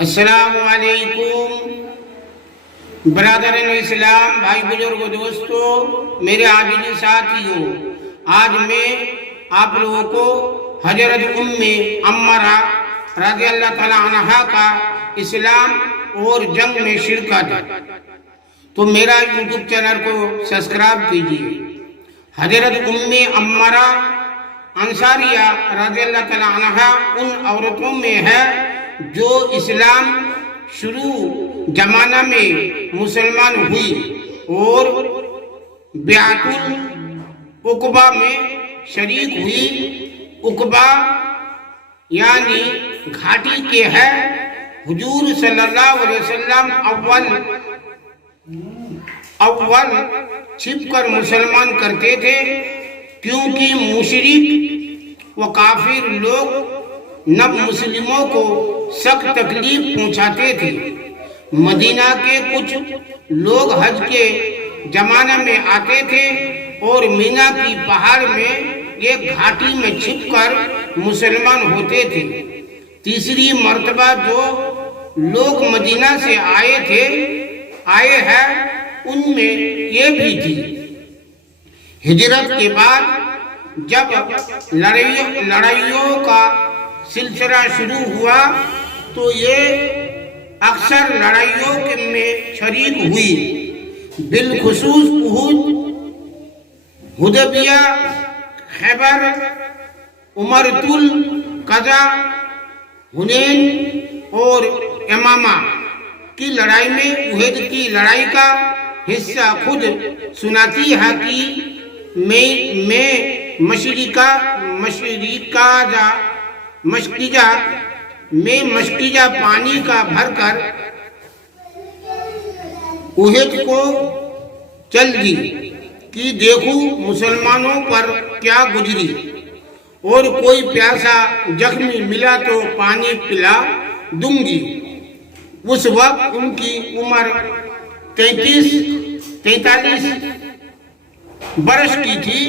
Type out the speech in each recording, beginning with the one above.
السلام علیکم برادران اسلام، بھائی بزرگ دوستو، میرے عزیز ساتھیوں، آج میں آپ لوگوں کو حضرت ام عمارہ رضی اللہ تعالیٰ عنہا کا اسلام اور جنگ میں شرکت، تو میرا یوٹیوب چینل کو سبسکرائب کیجیے۔ حضرت ام عمارہ انصاریہ رضی اللہ تعالیٰ عنہا ان عورتوں میں ہے جو اسلام شروع زمانہ میں مسلمان ہوئی اور بیعت العقبہ میں شریک ہوئی۔ عقبہ یعنی گھاٹی کے ہے۔ حضور صلی اللہ علیہ وسلم اول چھپ کر مسلمان کرتے تھے، کیونکہ مشرک و کافر لوگ نب مسلموں کو سخت تکلیف پہنچاتے تھے۔ مدینہ کے کچھ لوگ حج کے زمانہ میں آتے تھے اور مینا کی پہاڑ میں ایک گھاٹی میں چھپ کر مسلمان ہوتے تھے۔ تیسری مرتبہ جو لوگ مدینہ سے آئے ہیں ان میں یہ بھی تھی۔ ہجرت کے بعد جب لڑائیوں کا سلسلہ شروع ہوا تو یہ اکثر لڑائیوں میں شریک ہوئی، بالخصوص احد، حدیبیہ، خیبر، امرۃ القضا، حنین اور یمامہ کی لڑائی میں۔ احد کی لڑائی کا حصہ خود سناتی ہے کہ میں مشکیزہ پانی کا بھر کر احد کو چل دی کہ دیکھوں مسلمانوں پر کیا گزری، اور کوئی پیاسا زخمی ملا تو پانی پلا دوں گی۔ اس وقت ان کی عمر 43 برس کی تھی۔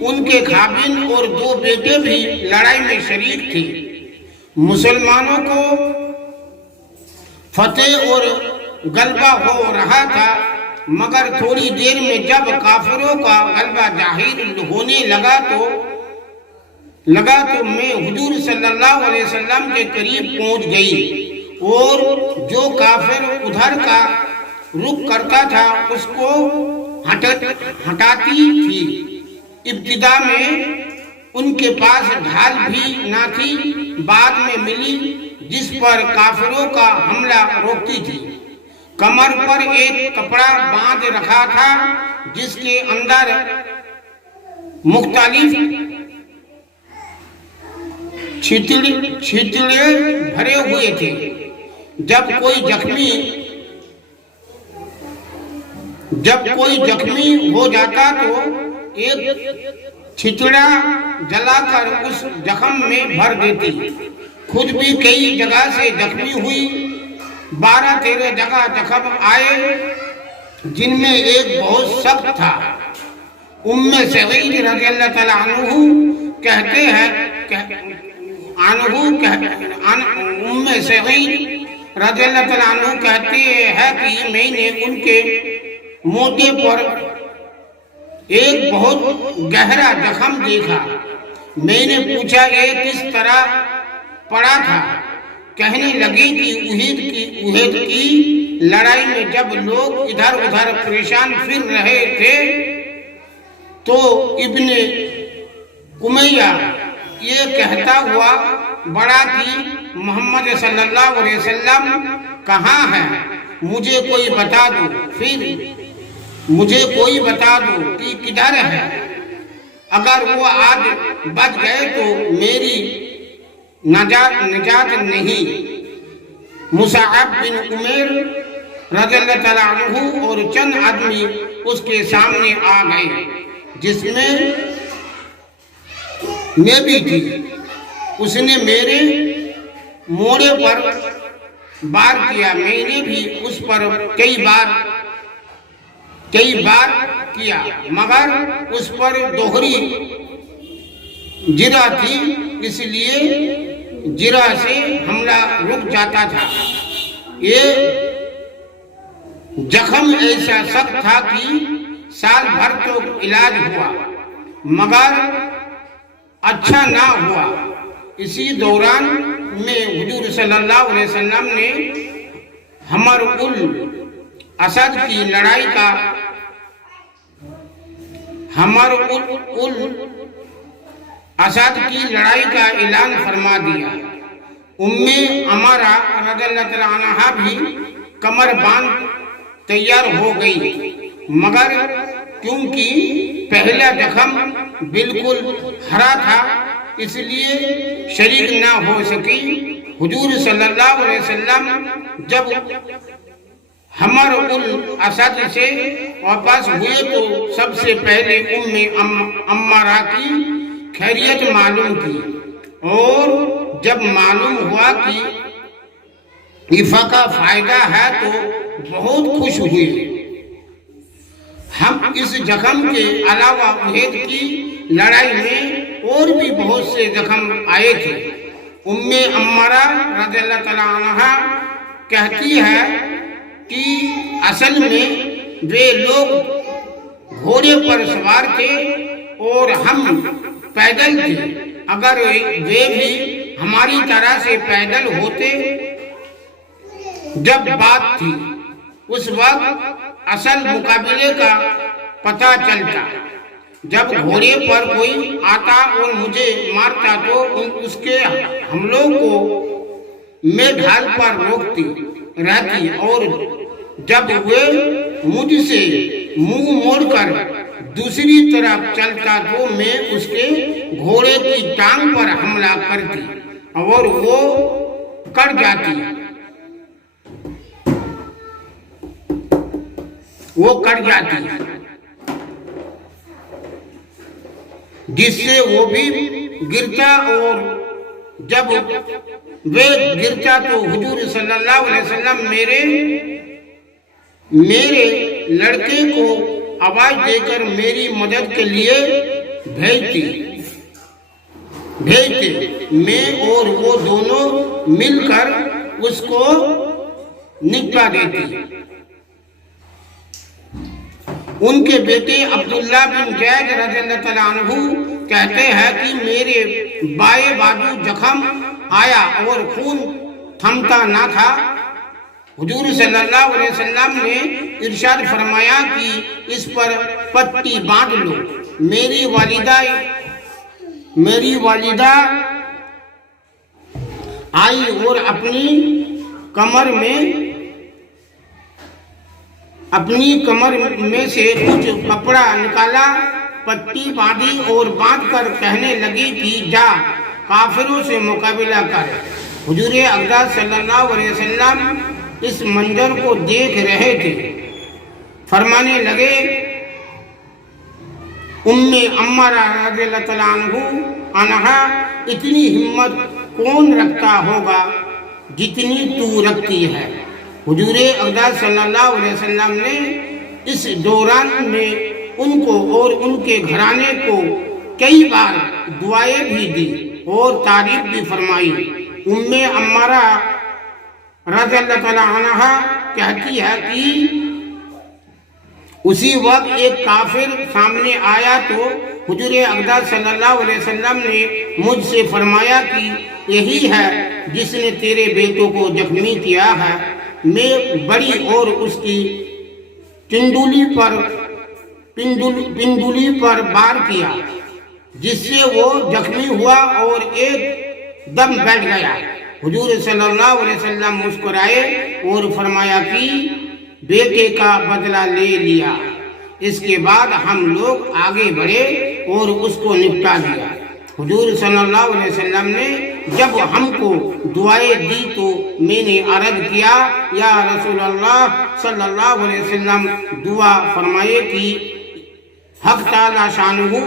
ان کے خاوند اور 2 بیٹے بھی لڑائی میں شریک تھے۔ مسلمانوں کو فتح اور غلبہ ہو رہا تھا، مگر تھوڑی دیر میں جب کافروں کا غلبہ ظاہر ہونے لگا تو میں حضور صلی اللہ علیہ وسلم کے قریب پہنچ گئی، اور جو کافر ادھر کا رخ کرتا تھا اس کو ہٹاتی تھی۔ ابتدا میں ان کے پاس ڈھال بھی نہ تھی، بعد میں ملی، جس پر کافروں کا حملہ روکتی تھی۔ کمر پر ایک کپڑا باندھ رکھا تھا جس کے اندر مختلف چھتڑے بھرے ہوئے تھے۔ جب کوئی زخمی ہو جاتا تو ایک چھتڑا جلا کر اس زخم میں بھر دیتی۔ خود بھی کئی جگہ سے زخمی ہوئی۔ 12-13 جگہ زخم آئے، جن میں ایک بہت سخت تھا۔ ام سعید رضی اللہ تعالیٰ عنہ کہتے ہیں کہ میں نے ان کے موٹے پر ایک بہت گہرا زخم دیکھا۔ میں نے پوچھا یہ کس طرح پڑا تھا؟ کہنے لگے کہ احد کی لڑائی میں جب لوگ ادھر ادھر پریشان پھر رہے تھے تو ابن امیہ یہ کہتا ہوا بڑا کہ محمد صلی اللہ علیہ وسلم کہاں ہے؟ مجھے کوئی بتا دو کہ کدھر ہے۔ اگر وہ آج بچ گئے تو میری نجات نہیں۔ مصعب بن عمیر رضی اللہ تعالیٰ عنہ اور چند آدمی اس کے سامنے آ گئے، جس میں میں بھی تھی۔ اس نے میرے موڑے پر بار کیا، میں نے بھی اس پر کئی بار کیا، مگر اس پر دوہری جرح تھی، اس لیے جرح سے حملہ رک جاتا تھا۔ یہ زخم ایسا سخت تھا کہ سال بھر تو علاج ہوا مگر اچھا نہ ہوا۔ اسی دوران میں حضور صلی اللہ علیہ وسلم نے حمر الاسد کی لڑائی کا اعلان فرما دیا۔ عمارہ رضی اللہ تعالیٰ عنہا بھی کمر باندھ تیار ہو گئی مگر کیونکہ پہلا زخم بالکل ہرا تھا اس لیے شریک نہ ہو سکی۔ حضور صلی اللہ علیہ وسلم جب حمر الاسد سے واپس ہوئے تو سب سے پہلے عمارہ کی خیریت معلوم کی اور جب معلوم ہوا کہ نفع کا فائدہ ہے تو بہت خوش ہوئے۔ ہم اس زخم کے علاوہ احد کی لڑائی میں اور بھی بہت سے زخم آئے تھے۔ عمارہ رضی اللہ تعالیٰ عنہ کہتی ہے کہ اصل میں وہ لوگ گھوڑے پر سوار تھے اور ہم پیدل تھے۔ اگر وہ بھی ہماری طرح سے پیدل ہوتے جب بات تھی اس وقت اصل مقابلے کا پتہ چلتا۔ جب گھوڑے پر کوئی آتا اور مجھے مارتا تو اس کے حملوں کو میں ڈھال پر روکتی رہتی اور جب وہ مجھ سے منہ موڑ کر دوسری طرف چلتا تو میں اس کے گھوڑے کی ٹانگ پر حملہ کرتی اور وہ کٹ جاتی جس سے وہ بھی گرتا اور جب وہ گرتا تو حضور صلی اللہ علیہ وسلم میرے لڑکے کو آواز دے کر میری مدد کے لیے بھیجتے میں اور وہ دونوں مل کر اس کو نپٹا دیتی۔ ان کے بیٹے عبداللہ بن زید رضی اللہ تعالیٰ عنہ کہتے ہیں کہ میرے بائیں بازو زخم آیا اور خون تھمتا نہ تھا۔ حضور صلی اللہ علیہ وسلم نے ارشاد فرمایا کہ اس پر پٹی باندھ لو۔ میری والدہ آئی اور اپنی کمر میں سے کچھ کپڑا نکالا، پٹی باندھی اور باندھ کر کہنے لگی کہ جا کافروں سے مقابلہ کر۔ حضور اقدس صلی اللہ علیہ وسلم اس منظر کو دیکھ رہے تھے، فرمانے لگے عمارہ رضی اللہ تعالیٰ عنہا اتنی ہمت کون رکھتا ہوگا جتنی تو رکھتی ہے۔ حضور اقدس صلی اللہ علیہ وسلم نے اس دوران میں ان کو اور ان کے گھرانے کو کئی بار دعائیں بھی دی اور تعریف بھی فرمائی۔ عمارہ رضی اللہ تعالیٰ عنہ کہتی ہے کہ اسی وقت ایک کافر سامنے آیا تو حضور اقدس صلی اللہ علیہ وسلم نے مجھ سے فرمایا کہ یہی ہے جس نے تیرے بیٹوں کو زخمی کیا ہے۔ میں بڑی اور اس کی پنڈلی پر بار کیا جس سے وہ زخمی ہوا اور ایک دم بیٹھ گیا۔ حضور صلی اللہ علیہ وسلم مسکرائے اور فرمایا کہ بیٹے کا بدلہ لے لیا۔ اس کے بعد ہم لوگ آگے بڑھے اور اس کو نپٹا دیا۔ حضور صلی اللہ علیہ وسلم نے جب ہم کو دعائیں دی تو میں نے عرض کیا یا رسول اللہ صلی اللہ علیہ وسلم دعا فرمائے کہ حق تعالی شانہ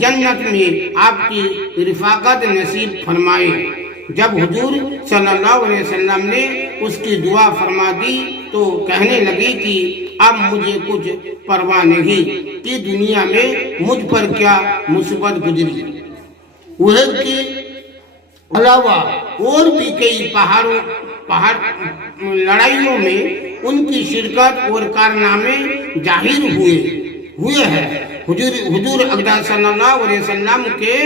جنت میں آپ کی رفاقت نصیب فرمائے۔ جب حضور صلی اللہ علیہ وسلم نے اس کی دعا فرما دی تو کہنے لگی کہ اب مجھے کچھ پرواہ نہیں کہ دنیا میں مجھ پر کیا مصیبت گزری۔ احد کے علاوہ اور بھی کئی پہاڑوں لڑائیوں میں ان کی شرکت اور کارنامے ظاہر ہوئے ہیں۔ حضور اقدس صلی اللہ علیہ وسلم کے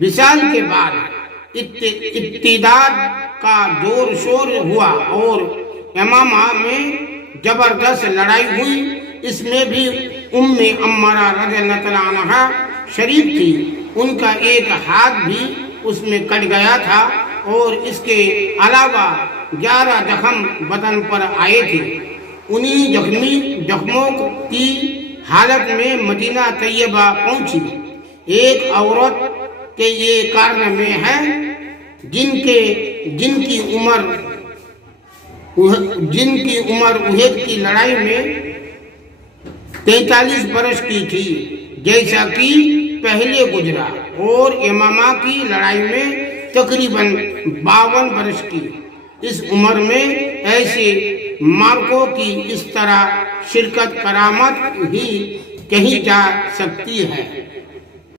وصال کے بعد اتحاد کا زور شور ہوا اور یمامہ میں زبردست لڑائی ہوئی۔ اس میں بھی ام عمارہ رضی اللہ تعالیٰ عنہا شریک تھی۔ ان کا ایک ہاتھ بھی اس میں کٹ گیا تھا اور اس کے علاوہ 11 زخم بدن پر آئے تھے۔ انہی زخموں کی حالت میں مدینہ طیبہ پہنچی۔ ایک عورت کے یہ کارنامے ہیں جن کی عمر احد کی لڑائی میں 43 برس کی تھی جیسا کہ پہلے گزرا، اور یمامہ کی لڑائی میں تقریباً 52 برس کی۔ اس عمر میں ایسے مارکوں کی اس طرح شرکت کرامت ہی کہی جا سکتی ہے۔